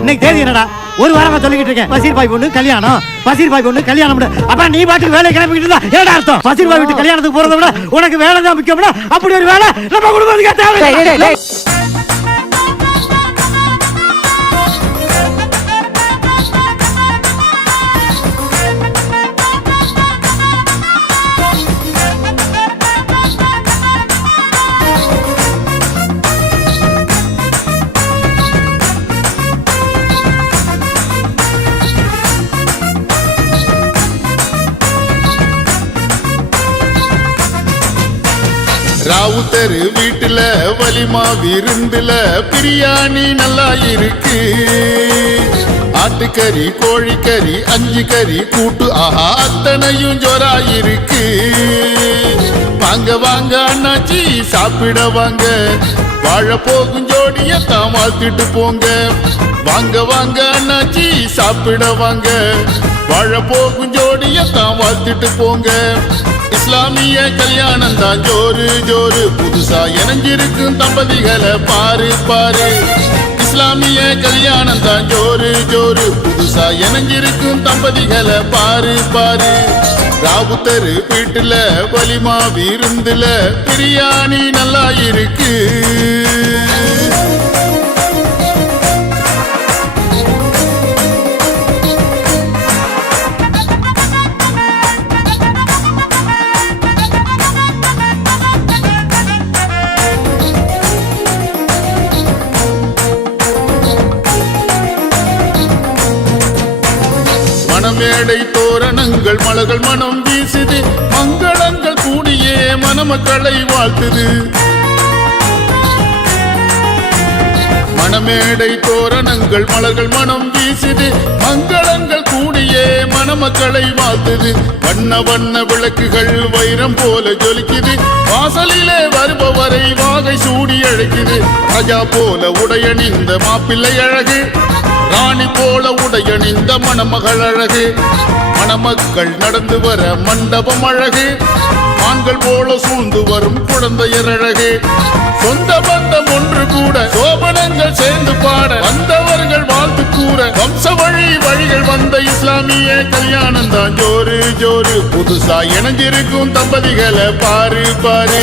இன்னைக்கு தேதி என்னடா? ஒரு வாரமா சொல்லிக்கிட்டு இருக்கேன். பசீர் பாய் பொண்ணு கல்யாணம், பசீர் பாய் பொண்ணு கல்யாணம். அப்ப நீ பாட்டுக்கு வேலை கிளம்பிக்கிட்டு இருந்தா என்னடா அர்த்தம்? பசீர் பாய் வீட்டு கல்யாணத்துக்கு போறதை விட உனக்கு வேலை தான் முக்கியம்னா அப்படி ஒரு வேலை நம்ம குடும்பத்துக்கு தேவை. ராவுத்தர் வீட்டுல வலிமா விருந்துல பிரியாணி நல்லா இருக்கு. ஆட்டுக்கறி, கோழிக்கறி, 5 கறி கூட்டு, ஆஹா அத்தனையும் ஜோரா இருக்கு. வாங்க வாங்க அண்ணாச்சி சாப்பிட வாங்க, வாழ போகும் ஜோடியத்தான் வாழ்த்துட்டு போங்க. வாங்க வாங்க அண்ணாச்சி சாப்பிட வாங்க, வாழ போகும் ஜோடியத்தான் வாழ்த்துட்டு போங்க. இஸ்லாமிய கல்யாணம் தான் ஜோரு ஜோரு, புதுசா இணைஞ்சிருக்கும் தம்பதிகளை பாரு பாரு. இஸ்லாமிய கல்யாணம் தான் ஜோரு ஜோரு, புதுசா இணைஞ்சிருக்கும் தம்பதிகளை பாரு பாரு. ராவுத்தர் வீட்டுல வலிமா விருந்துல பிரியாணி நல்லா இருக்கு. மணமேடை தோரணங்கள் மலர்கள் மனம் வீசுது, மங்களங்கள் கூடியே மணமக்களை வாழ்த்துது. மணமேடை தோரணங்கள் மலர்கள் மனம் வீசுது, மங்களங்கள் கூடியே மணமக்களை வாழ்த்துது. வண்ண வண்ண விளக்குகள் வைரம் போல ஜொலிக்குது, வாசலிலே வருபவரை வாகை சூடி அழைக்குது. ராஜா போல உடையணிந்த மாப்பிள்ளை அழகு, ராணி போல உடையணிந்த மணமகள் அழகு. மணமக்கள் நடந்து வர மண்டபம் அழகு, ஆண்கள் போல சூழ்ந்து வரும் குழந்தையர் அழகு. சொந்த பந்தம் ஒன்று கூட சோபனங்கள் சேர்ந்து பாட, வந்தவர்கள் வாழ்த்து கூற, வம்ச வழி வழிகள் வந்த இஸ்லாமிய கல்யாணம் தான் ஜோரு ஜோரு, புதுசா இணைஞ்சிருக்கும் தம்பதிகளை பாரு பாரு.